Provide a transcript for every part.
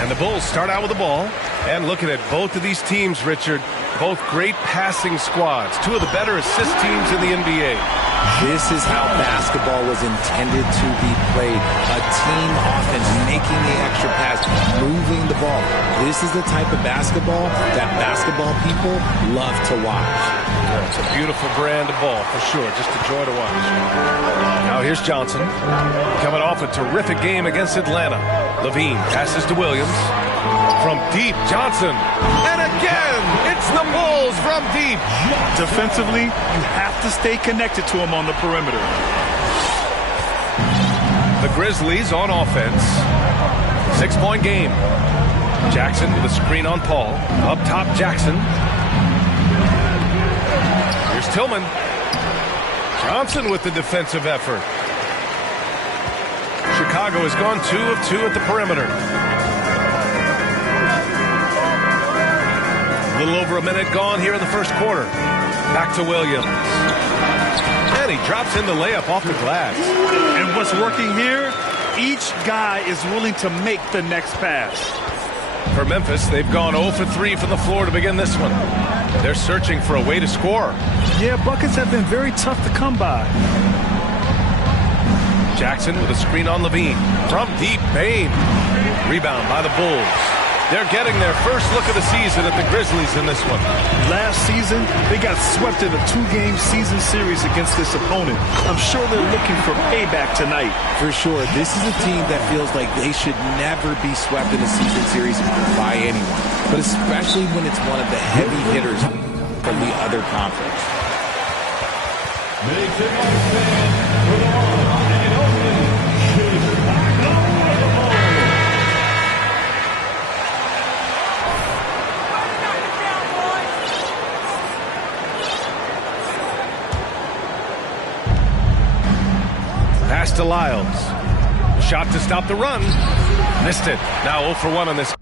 And the Bulls start out with the ball. And looking at both of these teams, Richard, both great passing squads. Two of the better assist teams in the NBA. This is how basketball was intended to be played. A team offense, making the extra pass, moving the ball. This is the type of basketball that basketball people love to watch. It's a beautiful brand of ball, for sure. Just a joy to watch. Now here's Johnson. Coming off a terrific game against Atlanta. Levine passes to Williams. From deep, Johnson. And again, it's the Bulls from deep. Defensively, you have to stay connected to him on the perimeter. The Grizzlies on offense. 6-point game. Jackson with a screen on Paul. Up top, Jackson. Here's Tillman. Johnson with the defensive effort. Chicago has gone 2 of 2 at the perimeter. A little over a minute gone here in the first quarter. Back to Williams. And he drops in the layup off the glass. And what's working here, each guy is willing to make the next pass. For Memphis, they've gone 0 for 3 from the floor to begin this one. They're searching for a way to score. Yeah, buckets have been very tough to come by. Jackson with a screen on Levine. From deep, Bain. Rebound by the Bulls. They're getting their first look of the season at the Grizzlies in this one. Last season, they got swept in a 2-game season series against this opponent. I'm sure they're looking for payback tonight. For sure, this is a team that feels like they should never be swept in a season series by anyone, but especially when it's one of the heavy hitters from the other conference. Pass to Lyles. Shot to stop the run. Missed it. Now 0 for 1 on this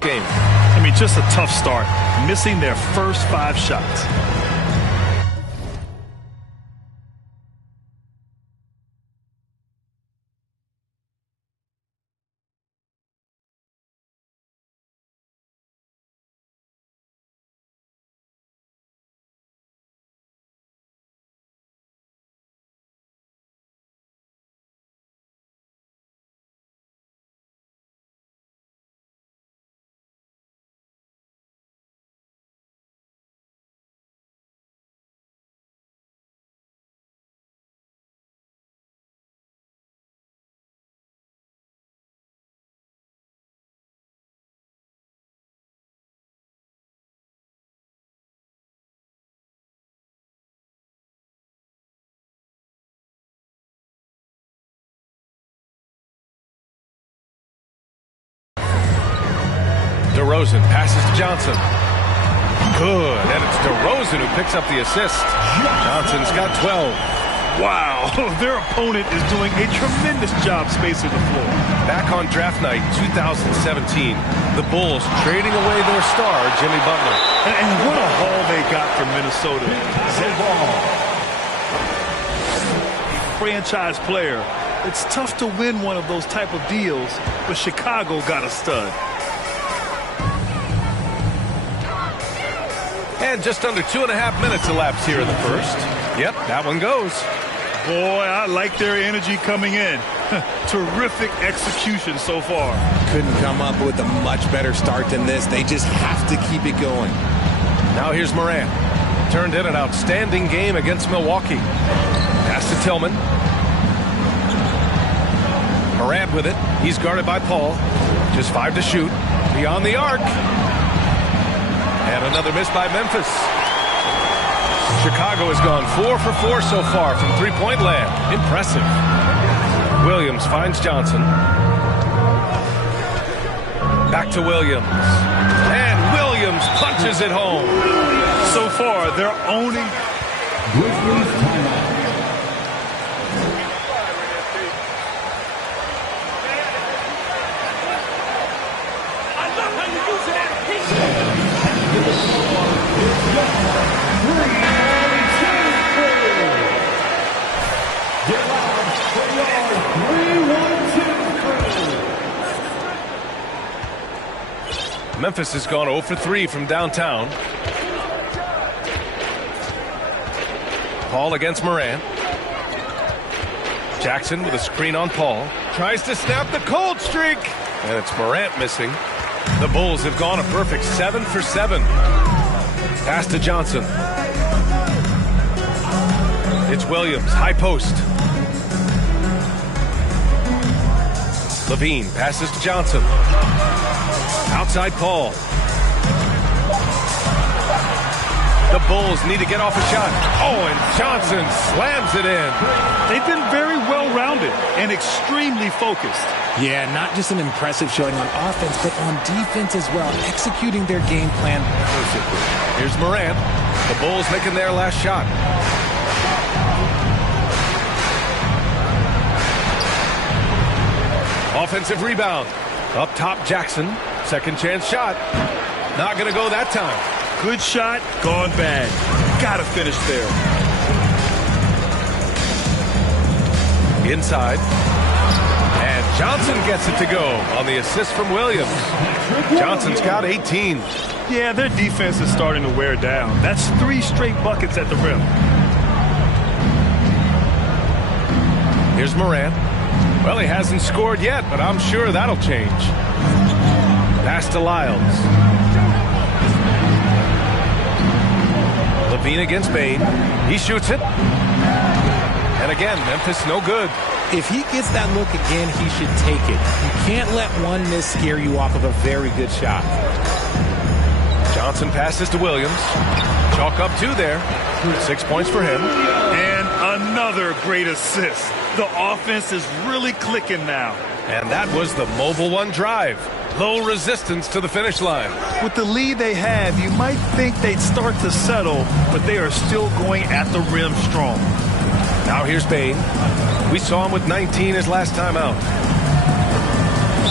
game. I mean, just a tough start. Missing their first 5 shots. DeRozan passes to Johnson. Good. And it's DeRozan who picks up the assist. Johnson's got 12. Wow. Their opponent is doing a tremendous job spacing the floor. Back on draft night 2017, the Bulls trading away their star, Jimmy Butler. And what a haul they got from Minnesota. A franchise player. It's tough to win one of those type of deals, but Chicago got a stud. And just under 2.5 minutes elapsed here in the first. Yep, that one goes. Boy, I like their energy coming in. Terrific execution so far. Couldn't come up with a much better start than this. They just have to keep it going. Now here's Morant. Turned in an outstanding game against Milwaukee. Pass to Tillman. Morant with it. He's guarded by Paul. Just 5 to shoot. Beyond the arc. And another miss by Memphis. Chicago has gone 4 for 4 so far from three-point land. Impressive. Williams finds Johnson. Back to Williams. And Williams punches it home. So far, they're owning. Memphis has gone 0 for 3 from downtown. Paul against Morant. Jackson with a screen on Paul. Tries to snap the cold streak. And it's Morant missing. The Bulls have gone a perfect 7 for 7. Pass to Johnson. It's Williams, high post. Levine passes to Johnson. Outside Paul. The Bulls need to get off a shot. Oh, and Johnson slams it in. They've been very well-rounded and extremely focused. Yeah, not just an impressive showing on offense, but on defense as well, executing their game plan perfectly. Here's Morant. The Bulls making their last shot. Offensive rebound. Up top, Jackson. Second chance shot. Not going to go that time. Good shot, gone bad. Gotta finish there. Inside. And Johnson gets it to go on the assist from Williams. Johnson's got 18. Yeah, their defense is starting to wear down. That's 3 straight buckets at the rim. Here's Morant. Well, he hasn't scored yet, but I'm sure that'll change. Pass to Lyles. Levine against Bain. He shoots it. And again, Memphis no good. If he gets that look again, he should take it. You can't let one miss scare you off of a very good shot. Johnson passes to Williams. Chalk up 2 there. 6 points for him. And another great assist. The offense is really clicking now. And that was the Mobile One drive. Low resistance to the finish line. With the lead they have, you might think they'd start to settle, but they are still going at the rim strong. Now here's Bain. We saw him with 19 his last time out.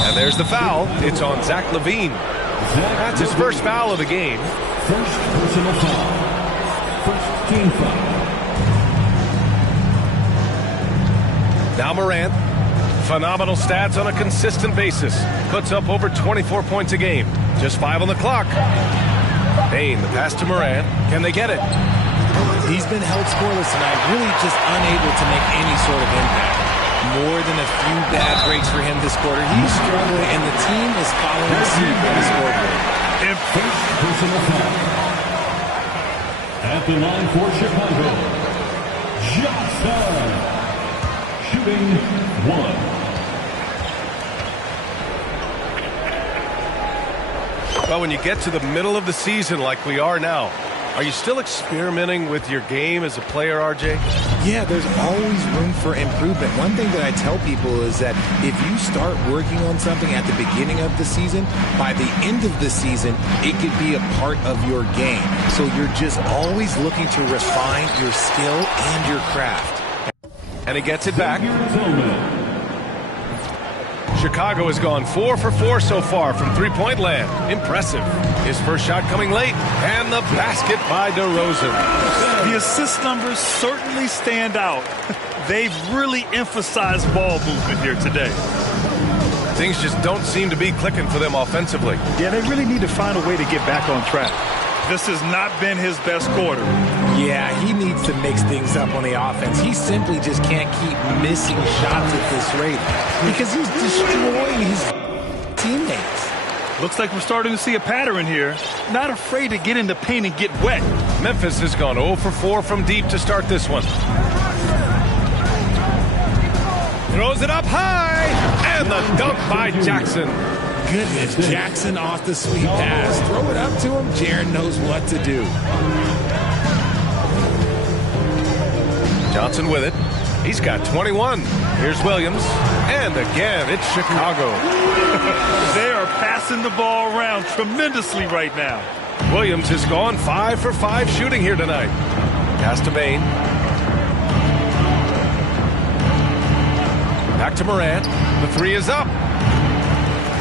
And there's the foul. It's on Zach LaVine. That's his first foul of the game. First personal foul. First team foul. Now Morant. Phenomenal stats on a consistent basis. Puts up over 24 points a game. Just 5 on the clock. Bain, the pass to Morant. Can they get it? He's been held scoreless tonight, really just unable to make any sort of impact. More than a few bad breaks for him this quarter. He's struggling, and the team is following suit on the scoreboard. And first personal foul. At the line for Chicago, Johnson. Shooting 1. Well, when you get to the middle of the season like we are now, are you still experimenting with your game as a player, RJ? Yeah, there's always room for improvement. One thing that I tell people is that if you start working on something at the beginning of the season, by the end of the season, it could be a part of your game. So you're just always looking to refine your skill and your craft. And he gets it back. Chicago has gone 4 for 4 so far from three-point land. Impressive. His first shot coming late. And the basket by DeRozan. The assist numbers certainly stand out. They've really emphasized ball movement here today. Things just don't seem to be clicking for them offensively. Yeah, they really need to find a way to get back on track. This has not been his best quarter. Yeah, he needs to mix things up on the offense. He simply just can't keep missing shots at this rate because he's destroying his teammates. Looks like we're starting to see a pattern here. Not afraid to get in the paint and get wet. Memphis has gone 0 for 4 from deep to start this one. Throws it up high, and the dunk by Jackson. Goodness, Jackson off the sweet pass. Throw it up to him. Jaren knows what to do. Johnson with it. He's got 21. Here's Williams. And again, it's Chicago. They are passing the ball around tremendously right now. Williams has gone 5 for 5 shooting here tonight. Pass to Bain. Back to Morant. The three is up.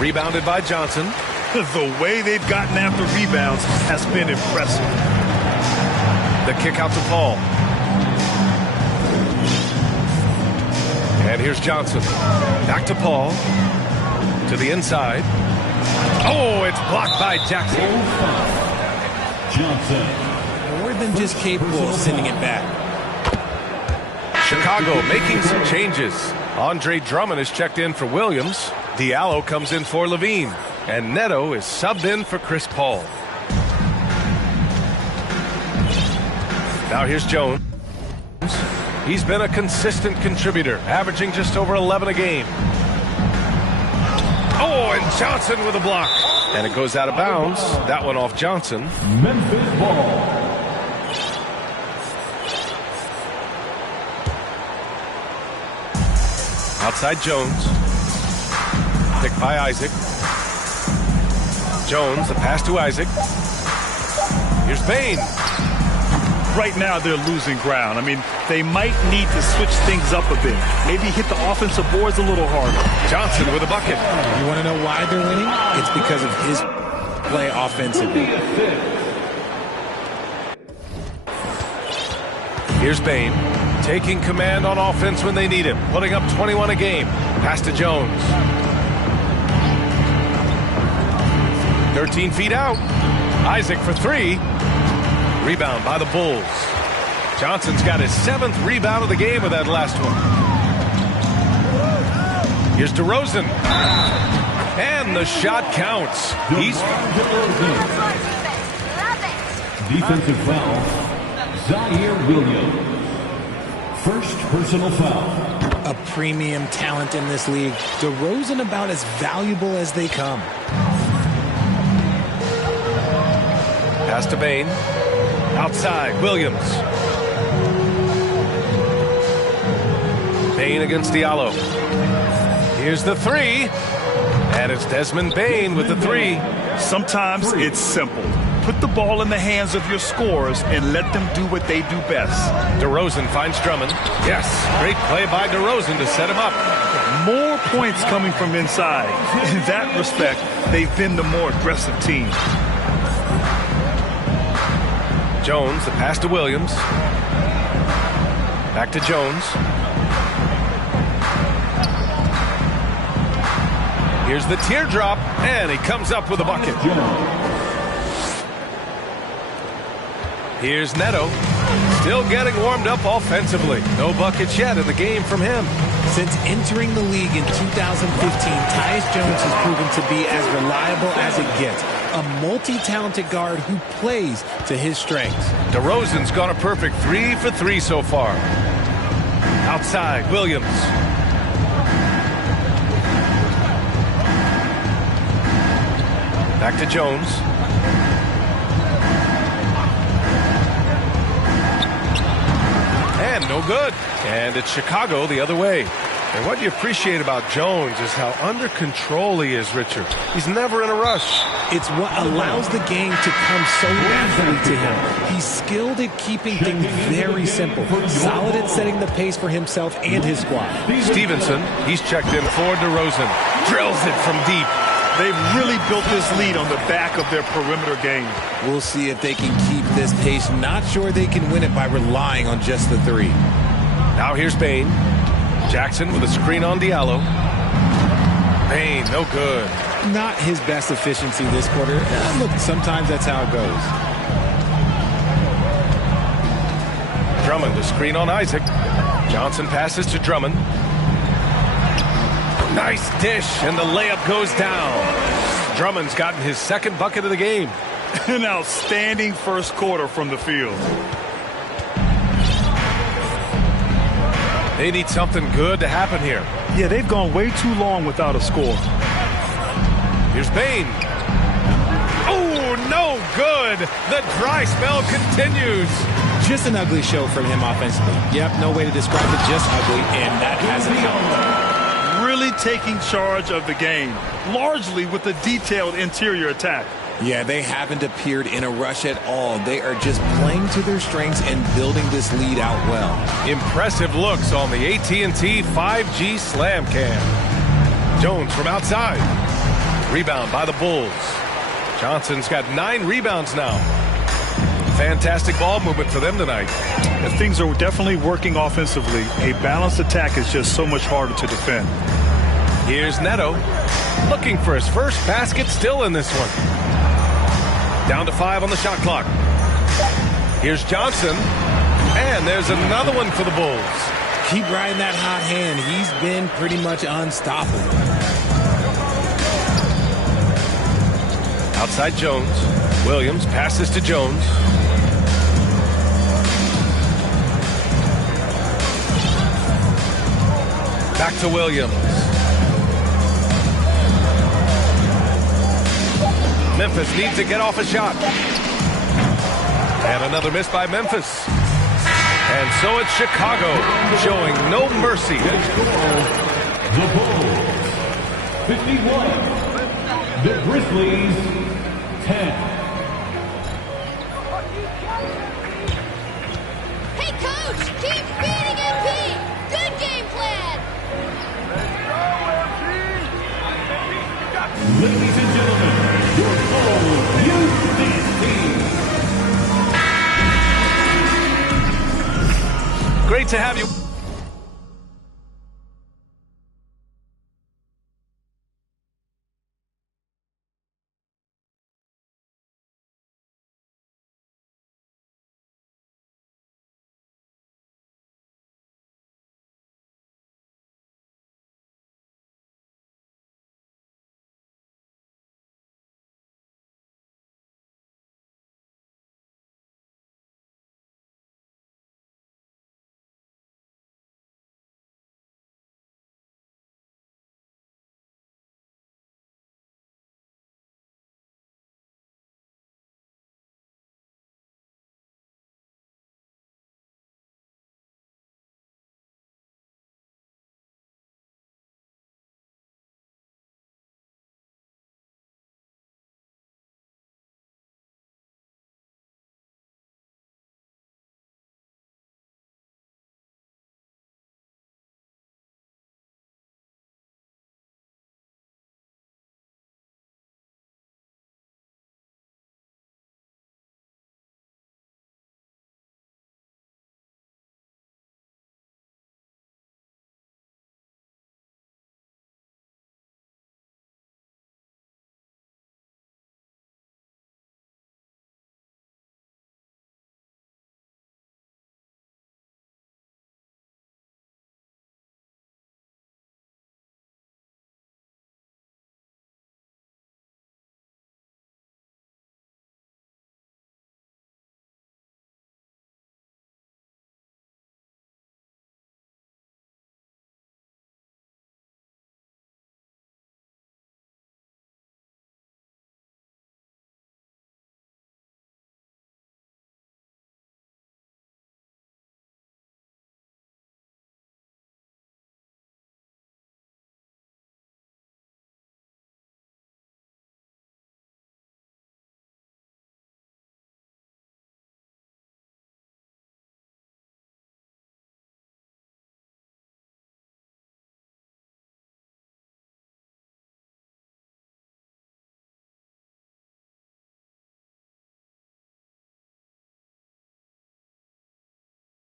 Rebounded by Johnson. The way they've gotten after rebounds has been impressive. The kick out to Paul. And here's Johnson. Back to Paul. To the inside. Oh, it's blocked by Jackson. Johnson. More than just capable of sending it back. Chicago making some changes. Andre Drummond is checked in for Williams. Diallo comes in for Levine. And Neto is subbed in for Chris Paul. Now here's Jones. He's been a consistent contributor, averaging just over 11 a game. Oh, and Johnson with a block. And it goes out of bounds. That one off Johnson. Memphis ball. Outside Jones. Picked by Isaac. Jones, the pass to Isaac. Here's Bain. Right now they're losing ground. I mean, they might need to switch things up a bit. Maybe hit the offensive boards a little harder. Johnson with a bucket. You want to know why they're winning? It's because of his play offensively. Here's Bain, taking command on offense when they need him, putting up 21 a game. Pass to Jones. 13 feet out. Isaac for three. Rebound by the Bulls. Johnson's got his 7th rebound of the game with that last one. Here's DeRozan. And the shot counts. He's Defensive foul. Zaire Williams. First personal foul. A premium talent in this league. DeRozan about as valuable as they come. pass to Bain. Outside, Williams. Bain against Diallo. Here's the three. And it's Desmond Bain with the three. Sometimes it's simple. Put the ball in the hands of your scorers and let them do what they do best. DeRozan finds Drummond. Yes, great play by DeRozan to set him up. More points coming from inside. In that respect, they've been the more aggressive team. Jones, the pass to Williams. Back to Jones. Here's the teardrop, and he comes up with a bucket. Here's Neto, still getting warmed up offensively. No buckets yet in the game from him. Since entering the league in 2015, Tyus Jones has proven to be as reliable as it gets. A multi-talented guard who plays to his strengths. DeRozan's gone a perfect 3 for 3 so far. Outside, Williams. Back to Jones. And no good. And it's Chicago the other way. And what you appreciate about Jones is how under control he is, Richard. He's never in a rush. It's what allows the game to come so naturally to him. He's skilled at keeping things very simple. Solid at setting the pace for himself and his squad. Stevenson, he's checked in for DeRozan. Drills it from deep. They've really built this lead on the back of their perimeter game. We'll see if they can keep this pace. Not sure they can win it by relying on just the three. Now here's Bain. Jackson with a screen on Diallo. Bain, no good. Not his best efficiency this quarter. Look, sometimes that's how it goes. Drummond, a screen on Isaac. Johnson passes to Drummond. Nice dish, and the layup goes down. Drummond's gotten his second bucket of the game. An outstanding first quarter from the field. They need something good to happen here. Yeah, they've gone way too long without a score. Here's Bain. Oh, no good. The dry spell continues. Just an ugly show from him offensively. Yep, no way to describe it, just ugly, and that hasn't helped. Really taking charge of the game, largely with a detailed interior attack. Yeah, they haven't appeared in a rush at all. They are just playing to their strengths and building this lead out well. Impressive looks on the AT&T 5G Slam Cam. Jones from outside. Rebound by the Bulls. Johnson's got 9 rebounds now. Fantastic ball movement for them tonight. And things are definitely working offensively. A balanced attack is just so much harder to defend. Here's Neto looking for his first basket, still in this one. Down to 5 on the shot clock. Here's Johnson. And there's another one for the Bulls. Keep riding that hot hand. He's been pretty much unstoppable. Outside Jones. Williams passes to Jones. Back to Williams. Memphis needs to get off a shot. And another miss by Memphis. And so it's Chicago showing no mercy. The Bulls 51. The Grizzlies 10. Hey, Coach! Keep feeding MP! Good game plan! Ladies and gentlemen, your Bulls youth team. Great to have you.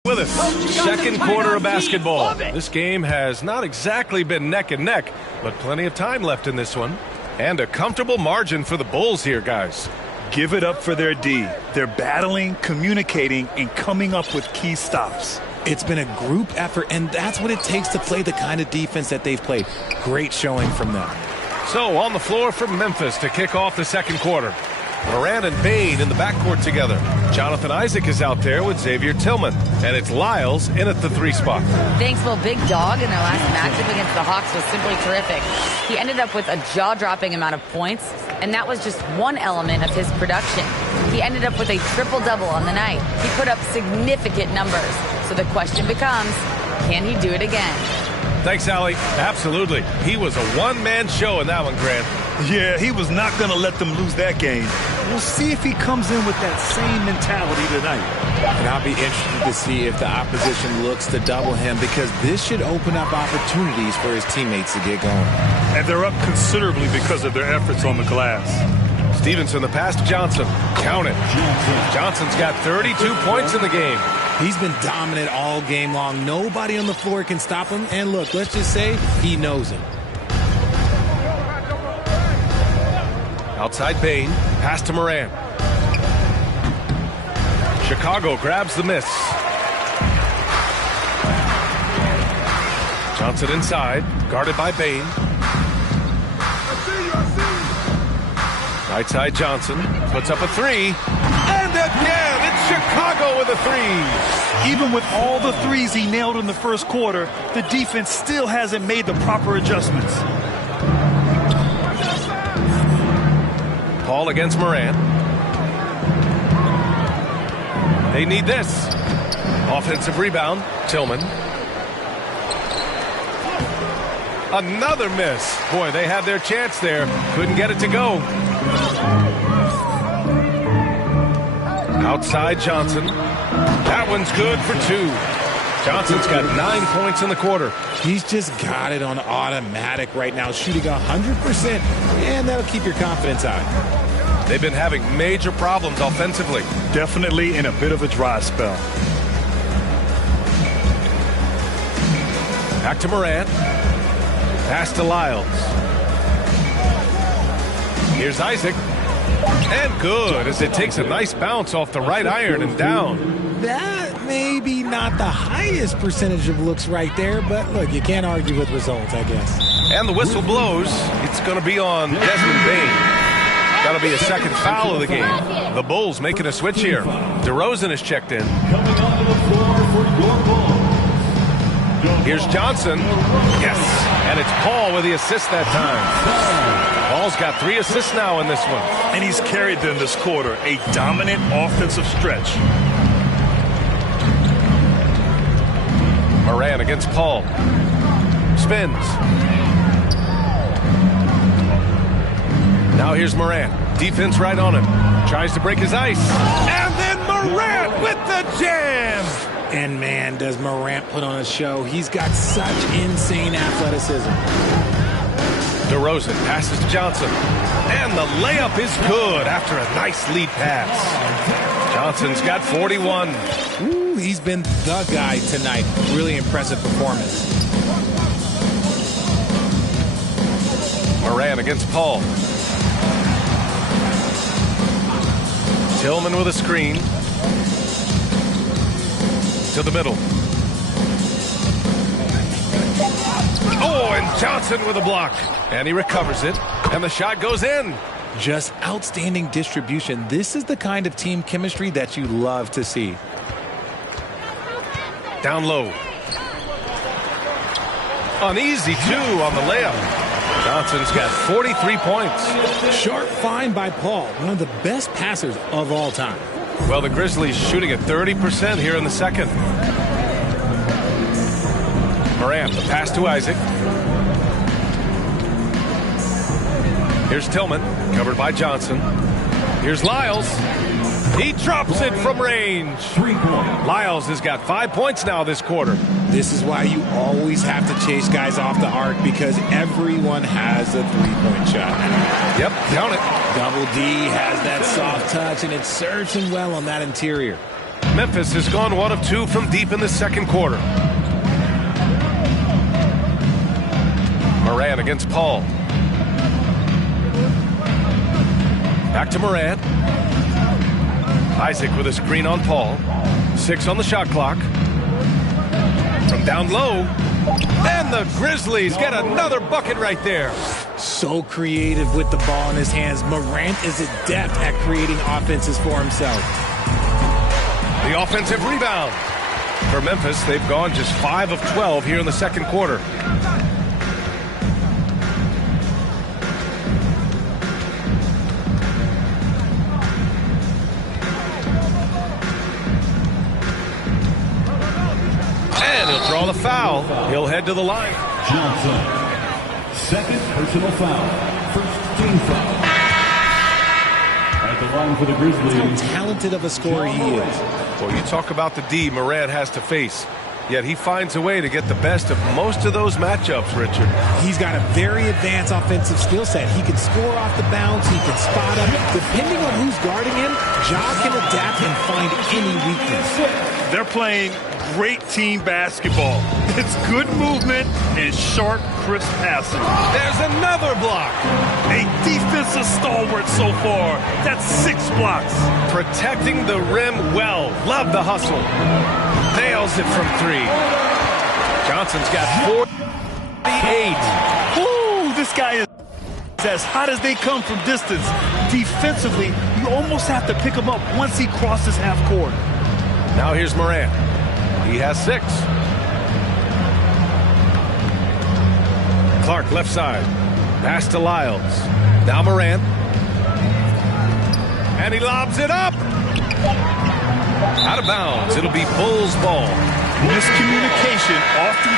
With us, second quarter of basketball. This game has not exactly been neck and neck, but plenty of time left in this one. And a comfortable margin for the Bulls here, guys. Give it up for their D. They're battling, communicating, and coming up with key stops. It's been a group effort, and that's what it takes to play the kind of defense that they've played. Great showing from them. So on the floor for Memphis to kick off the second quarter. Morant and Bane in the backcourt together. Jonathan Isaac is out there with Xavier Tillman. And it's Lyles in at the 3 spot. Thanks, well, Big Dog in their last matchup against the Hawks was simply terrific. He ended up with a jaw-dropping amount of points, and that was just one element of his production. He ended up with a triple-double on the night. He put up significant numbers. So the question becomes, can he do it again? Thanks, Allie. Absolutely. He was a one-man show in that one, Grant. Yeah, he was not going to let them lose that game. We'll see if he comes in with that same mentality tonight. And I'll be interested to see if the opposition looks to double him, because this should open up opportunities for his teammates to get going. And they're up considerably because of their efforts on the glass. Stevenson, the pass to Johnson. Count it. Johnson's got 32 points in the game. He's been dominant all game long. Nobody on the floor can stop him. And look, let's just say he knows it. Outside Bain. Pass to Moran. Chicago grabs the miss. Johnson inside. Guarded by Bain. Right side Johnson. Puts up a three. And again, it's Chicago with a three. Even with all the threes he nailed in the first quarter, the defense still hasn't made the proper adjustments. Paul against Moran. They need this. Offensive rebound. Tillman. Another miss. Boy, they had their chance there. Couldn't get it to go. Outside Johnson. That one's good for two. Johnson's got 9 points in the quarter. He's just got it on automatic right now, shooting 100%, and that'll keep your confidence high. They've been having major problems offensively. Definitely in a bit of a dry spell. Back to Moran. Pass to Lyles. Here's Isaac. And good, as it takes a nice bounce off the right iron and down. That may be not the highest percentage of looks right there, but look, you can't argue with results, I guess. And the whistle blows. It's going to be on Desmond Bain. That'll be a second foul of the game. The Bulls making a switch here. DeRozan is checked in. Coming onto the floor for your Bulls. Here's Johnson. Yes. And it's Paul with the assist that time. Paul's got 3 assists now in this one. And he's carried them this quarter. A dominant offensive stretch. Moran against Paul. Spins. Now here's Moran. Defense right on him. Tries to break his ice. And then Moran with the jam. And man, does Morant put on a show. He's got such insane athleticism. DeRozan passes to Johnson. And the layup is good after a nice lead pass. Johnson's got 41. Ooh, he's been the guy tonight. Really impressive performance. Moran against Paul. Tillman with a screen. To the middle. Oh, and Johnson with a block. And he recovers it. And the shot goes in. Just outstanding distribution. This is the kind of team chemistry that you love to see. Down low. Uneasy, too, on the layup. Johnson's got 43 points. Sharp find by Paul, one of the best passers of all time. Well, the Grizzlies shooting at 30% here in the second. Moran, the pass to Isaac. Here's Tillman, covered by Johnson. Here's Lyles. He drops it from range. 3-point. Lyles has got 5 points now this quarter. This is why you always have to chase guys off the arc, because everyone has a three-point shot. Yep, count it. Double D has that soft touch, and it's searching well on that interior. Memphis has gone 1 of 2 from deep in the second quarter. Moran against Paul. Back to Moran. Isaac with a screen on Paul. 6 on the shot clock. From down low. And the Grizzlies get another bucket right there. So creative with the ball in his hands. Morant is adept at creating offenses for himself. The offensive rebound. For Memphis, they've gone just 5 of 12 here in the second quarter. And he'll draw the foul. He'll head to the line. Johnson. Second personal foul. First team foul. At the line for the Grizzlies. That's how talented of a scorer he is. Well, you talk about the D Morant has to face. Yet he finds a way to get the best of most of those matchups, Richard. He's got a very advanced offensive skill set. He can score off the bounce. He can spot up. Depending on who's guarding him, Ja can adapt and find any weakness. They're playing great team basketball. It's good movement and sharp, crisp passing. There's another block. A defensive stalwart so far. That's 6 blocks. Protecting the rim well. Love the hustle. Nails it from 3. Johnson's got 48. Ooh, this guy is as hot as they come from distance. Defensively, you almost have to pick him up once he crosses half court. Now here's Morant. He has 6. Clark left side. Pass to Lyles. Now Morant. And he lobs it up. Out of bounds. It'll be Bulls ball. Miscommunication often.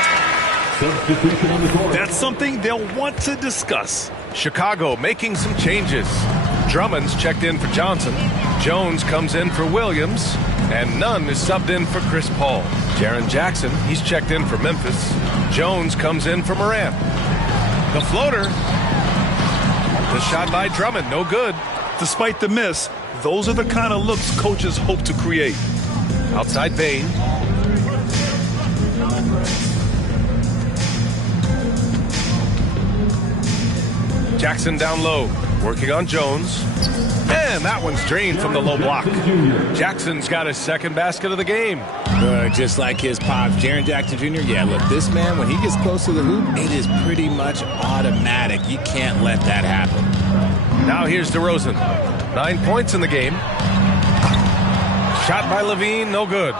Substitution on the court. That's something they'll want to discuss. Chicago making some changes. Drummond's checked in for Johnson. Jones comes in for Williams. And Nunn is subbed in for Chris Paul. Jaren Jackson, he's checked in for Memphis. Jones comes in for Morant. The floater. The shot by Drummond, no good. Despite the miss, those are the kind of looks coaches hope to create. Outside Bain. Jackson down low, working on Jones. And that one's drained from the low block. Jackson's got his second basket of the game. Just like his pops, Jaren Jackson Jr. Yeah, look, this man, when he gets close to the hoop, it is pretty much automatic. You can't let that happen. Now here's DeRozan. 9 points in the game. Shot by Levine, no good.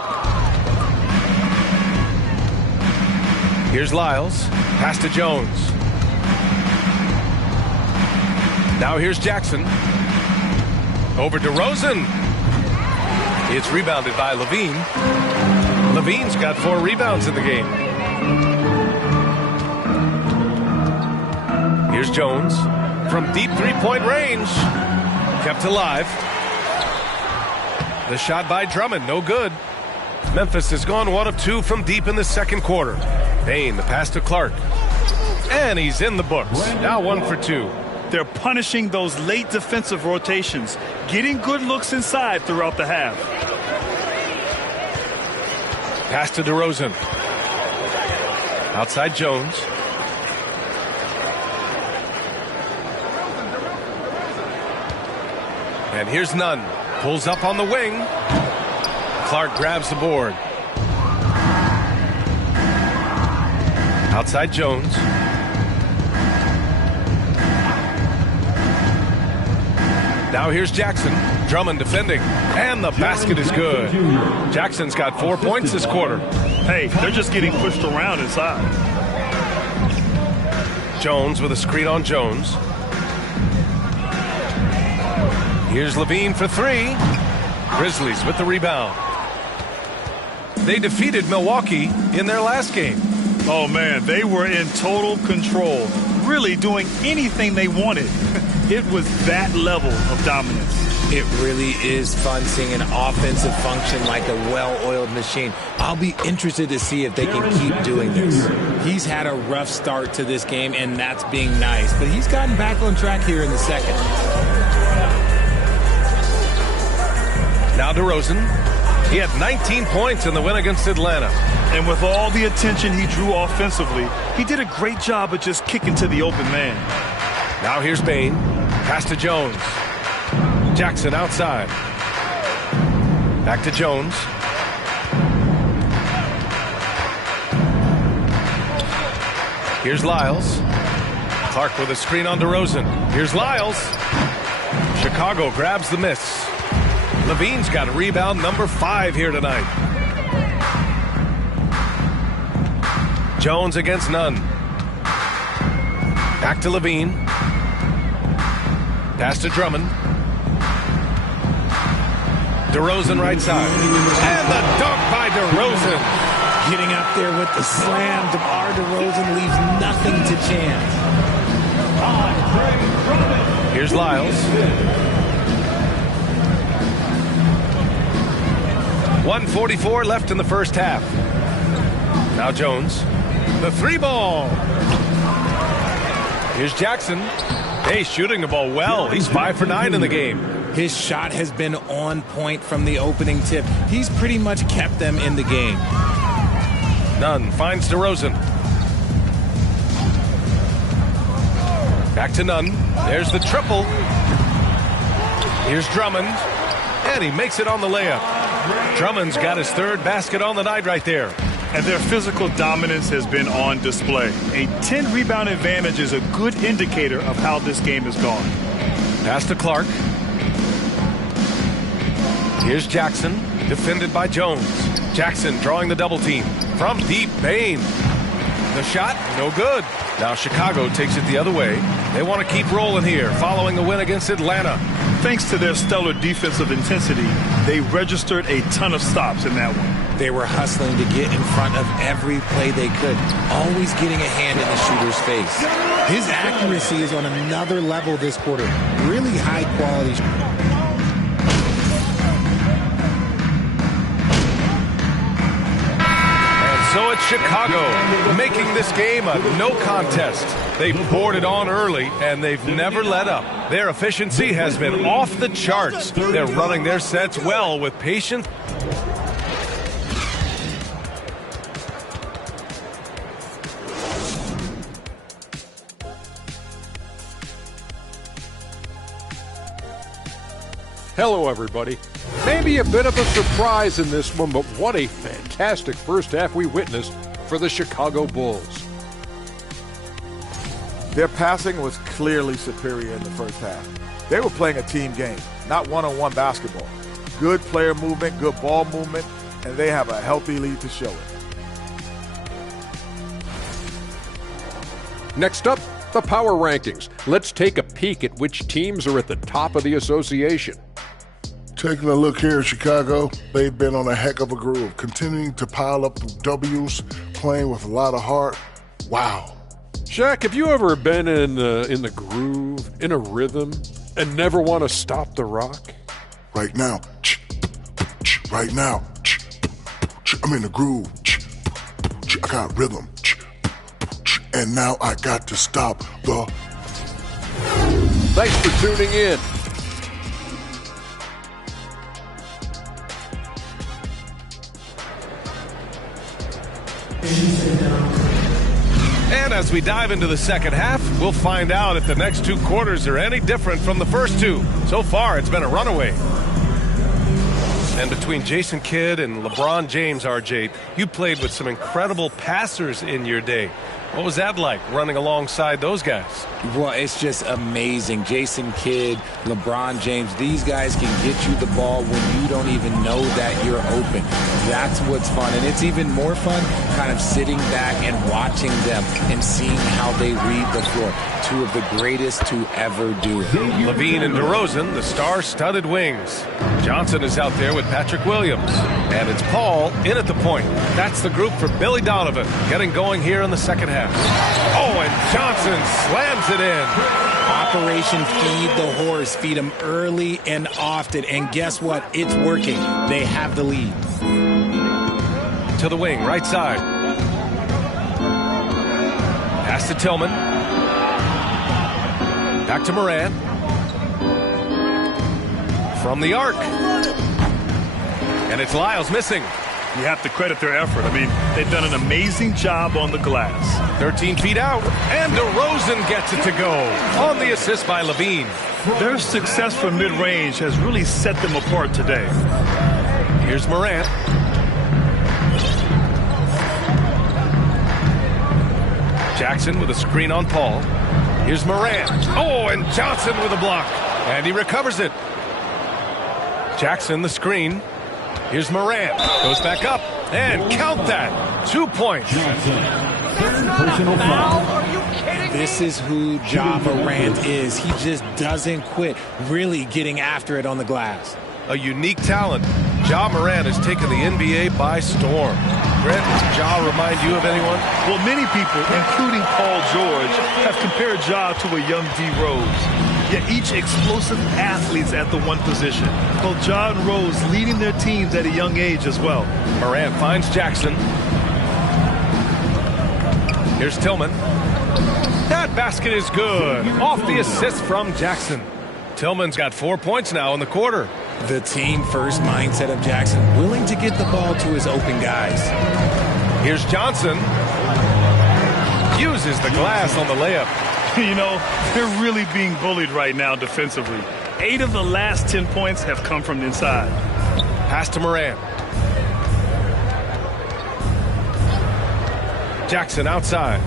Here's Lyles. Pass to Jones. Now here's Jackson. Over DeRozan. It's rebounded by Levine. Levine's got 4 rebounds in the game. Here's Jones. From deep three-point range. Kept alive. The shot by Drummond, no good. Memphis has gone 1 of 2 from deep in the second quarter. Payne, the pass to Clark. And he's in the books. Now 1 for 2. They're punishing those late defensive rotations, getting good looks inside throughout the half. Pass to DeRozan. Outside Jones. And here's Nunn. Pulls up on the wing. Clark grabs the board. Outside Jones. Now here's Jackson. Drummond defending. And the basket is good. Jackson's got 4 points this quarter. Hey, they're just getting pushed around inside. Jones with a screen on Jones. Here's Levine for 3. Grizzlies with the rebound. They defeated Milwaukee in their last game. Oh, man, they were in total control, really doing anything they wanted. It was that level of dominance. It really is fun seeing an offensive function like a well-oiled machine. I'll be interested to see if they can keep doing this. He's had a rough start to this game, and that's being nice. But he's gotten back on track here in the second. Now DeRozan. He had 19 points in the win against Atlanta. And with all the attention he drew offensively, he did a great job of just kicking to the open man. Now here's Bain. Pass to Jones. Jackson outside. Back to Jones. Here's Lyles. Clark with a screen on DeRozan. Here's Lyles. Chicago grabs the miss. Levine's got a rebound number 5 here tonight. Jones against Nunn. Back to Levine. Pass to Drummond. DeRozan right side. And the dunk by DeRozan. Getting up there with the slam. DeMar DeRozan leaves nothing to chance. Here's Lyles. 1:44 left in the first half. Now Jones. The 3 ball. Here's Jackson. Hey, shooting the ball well. He's 5 for 9 in the game. His shot has been on point from the opening tip. He's pretty much kept them in the game. Nunn finds DeRozan. Back to Nunn. There's the triple. Here's Drummond. And he makes it on the layup. Drummond's got his 3rd basket on the night right there. And their physical dominance has been on display. A 10-rebound advantage is a good indicator of how this game has gone. Pass to Clark. Here's Jackson, defended by Jones. Jackson drawing the double team. From deep, Bain. The shot, no good. Now Chicago takes it the other way. They want to keep rolling here, following a win against Atlanta. Thanks to their stellar defensive intensity, they registered a ton of stops in that one. They were hustling to get in front of every play they could, always getting a hand in the shooter's face. His accuracy is on another level this quarter. Really high quality. So it's Chicago making this game a no contest. They poured it on early, and they've never let up. Their efficiency has been off the charts. They're running their sets well with patience. Hello, everybody. Maybe a bit of a surprise in this one, but what a fantastic first half we witnessed for the Chicago Bulls. Their passing was clearly superior in the first half. They were playing a team game, not one-on-one basketball. Good player movement, good ball movement, and they have a healthy lead to show it. Next up, the power rankings. Let's take a peek at which teams are at the top of the association. Taking a look here at Chicago, they've been on a heck of a groove, continuing to pile up the W's, playing with a lot of heart. Wow. Shaq, have you ever been in the groove, in a rhythm, and never want to stop the rock? Right now, right now, I'm in the groove. I got rhythm, and now I got to stop the... Thanks for tuning in. And as we dive into the second half, we'll find out if the next 2 quarters are any different from the first 2. So far, it's been a runaway. And between Jason Kidd and LeBron James, RJ, you played with some incredible passers in your day. What was that like, running alongside those guys? Well, it's just amazing. Jason Kidd, LeBron James, these guys can get you the ball when you don't even know that you're open. That's what's fun. And it's even more fun kind of sitting back and watching them and seeing how they read the floor. 2 of the greatest to ever do it. Levine and DeRozan, the star-studded wings. Johnson is out there with Patrick Williams. And it's Paul in at the point. That's the group for Billy Donovan, getting going here in the second half. Oh, and Johnson slams it in. Operation Feed the Horse. Feed them early and often. And guess what? It's working. They have the lead. To the wing, right side. Pass to Tillman. Back to Moran. From the arc. And it's Lyles missing. You have to credit their effort. I mean, they've done an amazing job on the glass. 13 feet out, and DeRozan gets it to go on the assist by Levine. Their success from mid-range has really set them apart today. Here's Morant. Jackson with a screen on Paul. Here's Morant. Oh, and Johnson with a block. And he recovers it. Jackson, the screen. Here's Morant. Goes back up. And count that. 2 points. Personal foul. Are you kidding me? This is who Ja Morant is. He just doesn't quit, really getting after it on the glass. A unique talent. Ja Morant has taken the NBA by storm. Brett, does Ja remind you of anyone? Well, many people, including Paul George, have compared Ja to a young D. Rose. Yeah, each explosive athletes at the one position. Both John and Rose leading their teams at a young age as well. Morant finds Jackson. Here's Tillman. That basket is good. Off the assist from Jackson. Tillman's got 4 points now in the quarter. The team-first mindset of Jackson, willing to get the ball to his open guys. Here's Johnson. Uses the glass on the layup. You know, they're really being bullied right now defensively. 8 of the last 10 points have come from inside. Pass to Morant. Jackson outside.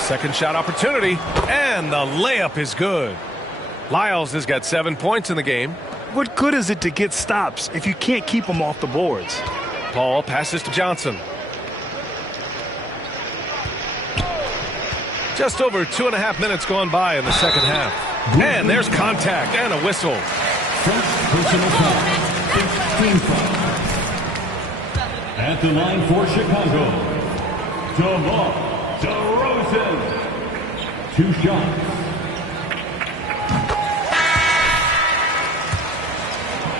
Second shot opportunity, and the layup is good. Lyles has got 7 points in the game. What good is it to get stops if you can't keep them off the boards? Paul passes to Johnson. Just over 2.5 minutes gone by in the second half. And there's contact and a whistle. First personal foul. 15 foul. At the line for Chicago, DeMar DeRozan. 2 shots.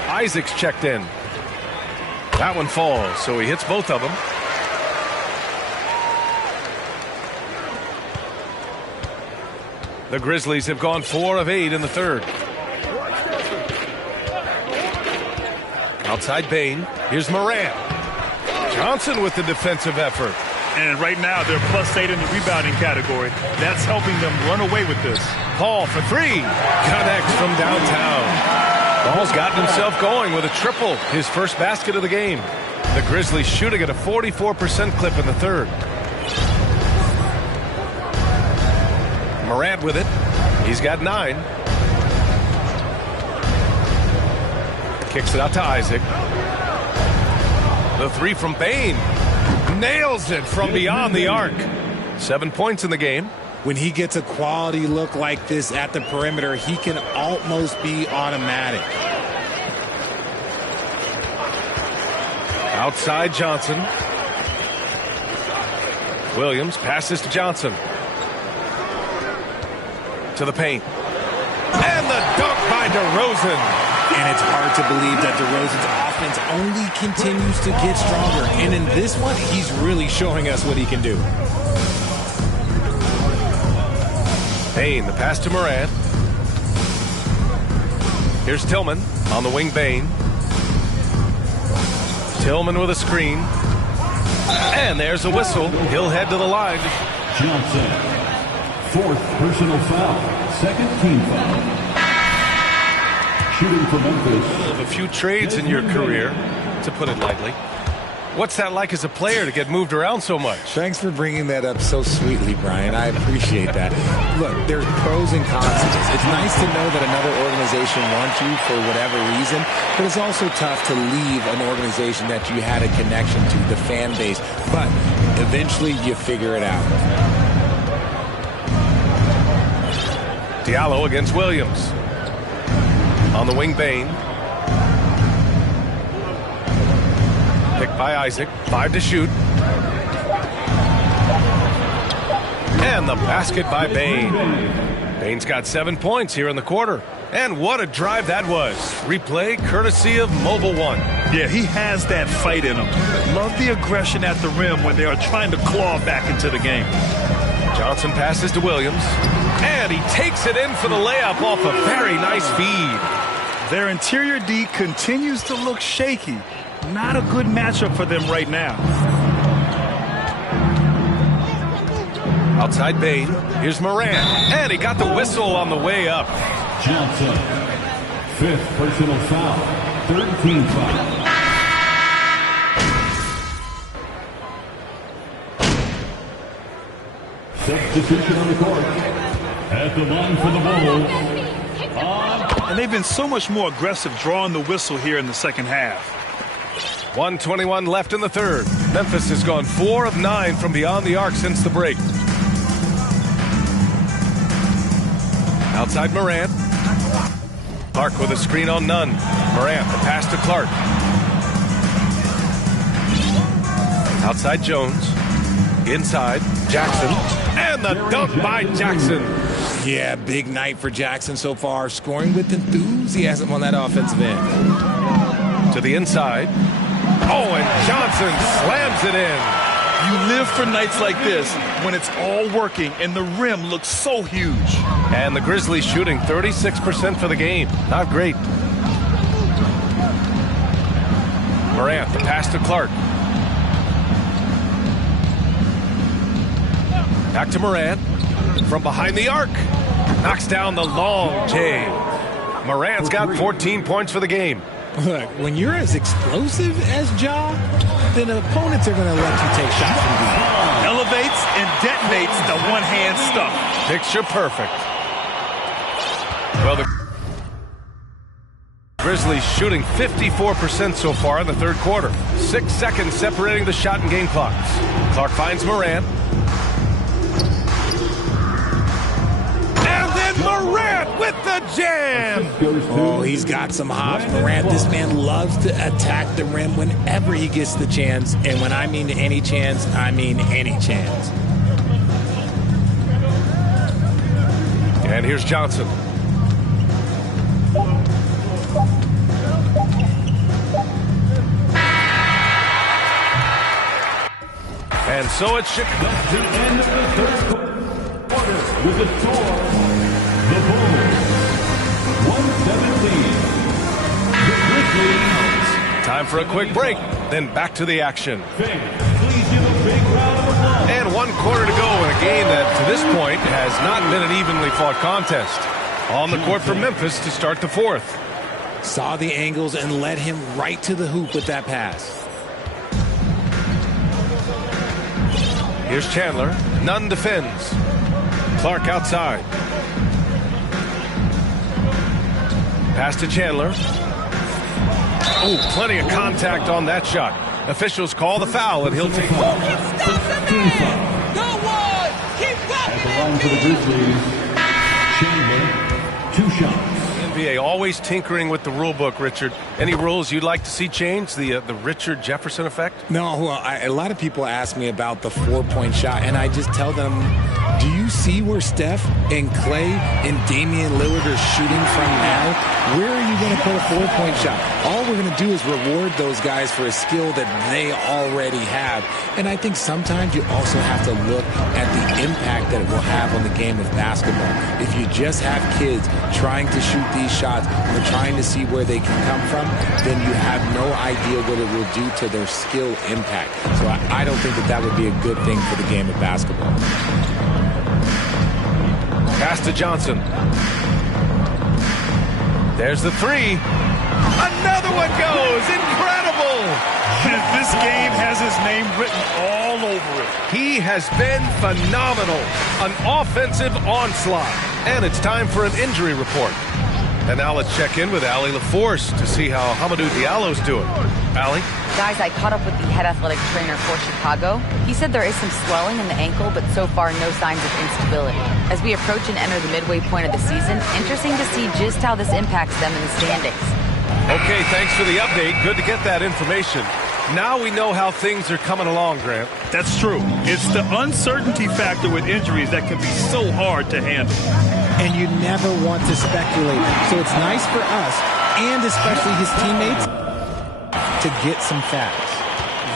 Isaac's checked in. That one falls, so he hits both of them. The Grizzlies have gone 4 of 8 in the third. Outside Bane. Here's Morant. Johnson with the defensive effort. And right now they're +8 in the rebounding category. That's helping them run away with this. Paul for 3. Connects from downtown. Paul's gotten himself going with a triple. His first basket of the game. The Grizzlies shooting at a 44% clip in the third. Morant with it. He's got 9. Kicks it out to Isaac. The 3 from Bane. Nails it from beyond the arc. 7 points in the game. When he gets a quality look like this at the perimeter, he can almost be automatic. Outside Johnson. Williams passes to Johnson. To the paint. And the dunk by DeRozan. And it's hard to believe that DeRozan's offense only continues to get stronger. And in this one, he's really showing us what he can do. Bane, the pass to Morant. Here's Tillman on the wing. Bane. Tillman with a screen. And there's a whistle. He'll head to the line. Johnson. 4th personal foul. 2nd team foul. Shooting for Memphis. A few trades in your career, to put it lightly. What's that like as a player to get moved around so much? Thanks for bringing that up so sweetly, Brian. I appreciate that. Look, there's pros and cons to this. It's nice to know that another organization wants you for whatever reason, but it's also tough to leave an organization that you had a connection to, the fan base. But eventually you figure it out. Diallo against Williams. On the wing, Bane. Picked by Isaac. 5 to shoot. And the basket by Bane. Bane's got 7 points here in the quarter. And what a drive that was. Replay courtesy of Mobile One. Yeah, he has that fight in him. Love the aggression at the rim when they are trying to claw back into the game. Johnson passes to Williams. And he takes it in for the layup off a very nice feed. Their interior D continues to look shaky. Not a good matchup for them right now. Outside Bane. Here's Morant. And he got the whistle on the way up. Johnson. 5th personal foul. 3rd team foul. Substitution on the court. At the line for the Bulls. And they've been so much more aggressive drawing the whistle here in the second half. 1:21 left in the third. Memphis has gone 4 of 9 from beyond the arc since the break. Outside Morant. Clark with a screen on Nunn. Morant, the pass to Clark. Outside Jones. Inside Jackson. And the dunk by Jackson. Yeah, big night for Jackson so far. Scoring with enthusiasm on that offensive end. To the inside. Oh, and Johnson slams it in. You live for nights like this when it's all working and the rim looks so huge. And the Grizzlies shooting 36% for the game. Not great. Morant, the pass to Clark. Back to Morant. From behind the arc. Knocks down the long J. Morant's got 14 points for the game. Look, when you're as explosive as Ja, then opponents are going to let you take shots from you. Elevates and detonates the one-hand stuff. Picture perfect. Well, the Grizzlies shooting 54% so far in the third quarter. 6 seconds separating the shot and game clocks. Clark finds Morant. And then Morant with the jam. Oh, he's got some hops. Morant, this man loves to attack the rim whenever he gets the chance. And when I mean any chance, I mean any chance. And here's Johnson. And so it's Chicago. That's the end of the third quarter with the score, the Bulls 117. The Grizzlies. Time for a quick break, then back to the action. Please give a big round of applause. And 1 quarter to go in a game that, to this point, has not been an evenly fought contest. On the court for Memphis to start the fourth. Saw the angles and led him right to the hoop with that pass. Here's Chandler. Nunn defends. Clark outside. Pass to Chandler. Oh, plenty of contact on that shot. Officials call the foul, and he'll take it. At the line for the Grizzlies, Chandler, 2 shots. NBA always tinkering with the rule book, Richard. Any rules you'd like to see changed? The Richard Jefferson effect? No, well, a lot of people ask me about the 4-point shot, and I just tell them, do you see where Steph and Clay and Damian Lillard are shooting from now? Where are you going to put a 4-point shot? All we're going to do is reward those guys for a skill that they already have. And I think sometimes you also have to look at the impact that it will have on the game of basketball. If you just have kids trying to shoot these shots or trying to see where they can come from, then you have no idea what it will do to their skill impact. So I don't think that would be a good thing for the game of basketball. Pass to Johnson. There's the three. Another one goes. Incredible. This game has his name written all over it. He has been phenomenal. An offensive onslaught. And it's time for an injury report. And now let's check in with Allie LaForce to see how Hamidou Diallo's doing. Allie? Guys, I caught up with the head athletic trainer for Chicago. He said there is some swelling in the ankle, but so far no signs of instability. As we approach and enter the midway point of the season, interesting to see just how this impacts them in the standings. Okay, thanks for the update. Good to get that information. Now we know how things are coming along, Grant. That's true. It's the uncertainty factor with injuries that can be so hard to handle. And you never want to speculate. So it's nice for us, and especially his teammates, to get some facts.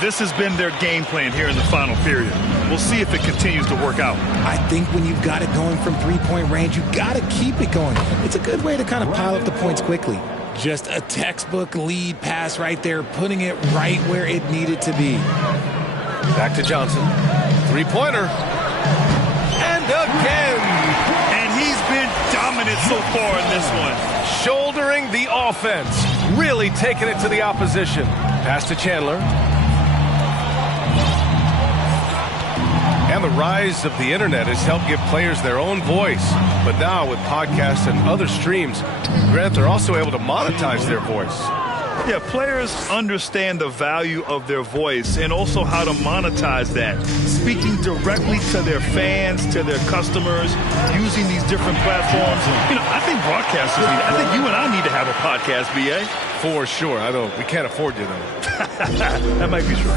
This has been their game plan here in the final period. We'll see if it continues to work out. I think when you've got it going from three-point range, you've got to keep it going. It's a good way to kind of pile up the points quickly. Just a textbook lead pass right there, putting it right where it needed to be. Back to Johnson. Three-pointer. And again. And he's been dominant so far in this one. Shouldering the offense. Really taking it to the opposition. Pass to Chandler. And the rise of the internet has helped give players their own voice. But now with podcasts and other streams, Grant, they're also able to monetize their voice. Yeah, players understand the value of their voice and also how to monetize that. Speaking directly to their fans, to their customers, using these different platforms. You know, I think broadcasters need, I think you and I need to have a podcast, BA. For sure. We can't afford you, though. That might be true.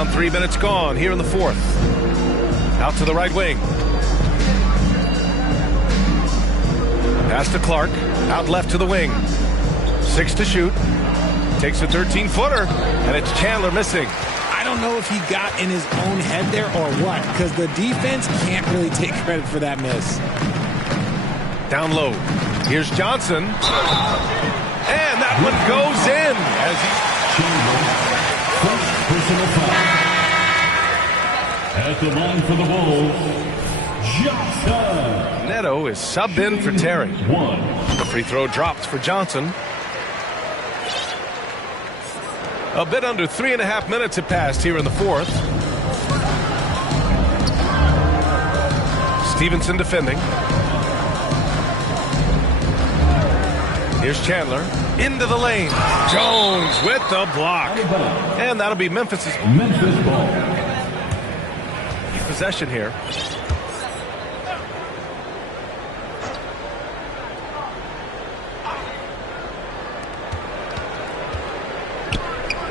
Around 3 minutes gone here in the fourth. Out to the right wing. Pass to Clark. Out left to the wing. 6 to shoot. Takes a 13-footer, and it's Chandler missing. I don't know if he got in his own head there or what, because the defense can't really take credit for that miss. Down low. Here's Johnson. And that one goes in as he... First personal foul. At the line for the Bulls, Johnson. Neto is subbed in for Terry. 1. The free throw drops for Johnson. A bit under 3.5 minutes have passed here in the fourth. Stevenson defending. Here's Chandler. Into the lane. Jones with the block. And that'll be Memphis's ball. Possession here.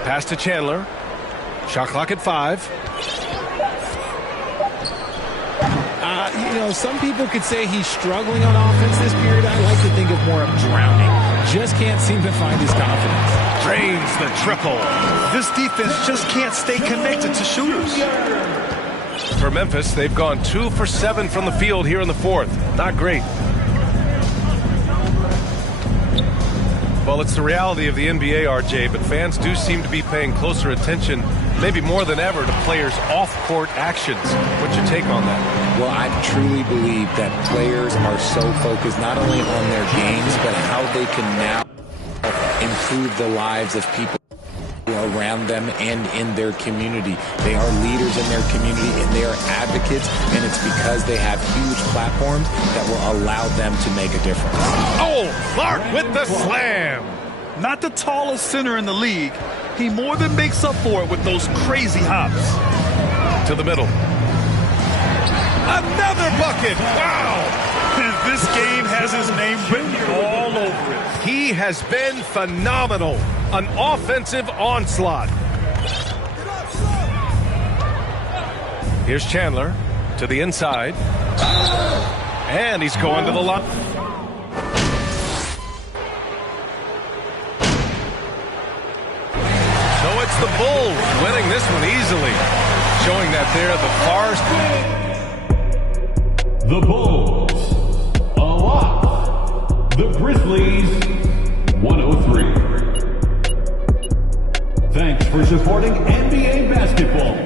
Pass to Chandler. Shot clock at 5. Some people could say he's struggling on offense this period. I like to think of more of drowning. Just can't seem to find his confidence. Drains the triple. This defense just can't stay connected to shooters. For Memphis, they've gone 2 for 7 from the field here in the fourth. Not great. Well, it's the reality of the NBA, RJ, but fans do seem to be paying closer attention, maybe more than ever, to players' off-court actions. What's your take on that? Well, I truly believe that players are so focused not only on their games, but how they can now improve the lives of people around them and in their community. They are leaders in their community and they are advocates, and it's because they have huge platforms that will allow them to make a difference. Oh, Clark with the slam. Not the tallest center in the league. He more than makes up for it with those crazy hops. To the middle. Another bucket. Wow. This game has his name written all over it. He has been phenomenal. An offensive onslaught. Here's Chandler to the inside. And he's going to the line. So it's the Bulls winning this one easily. Showing that they're the far... The Bulls, a lot. The Grizzlies, 103. Thanks for supporting NBA basketball.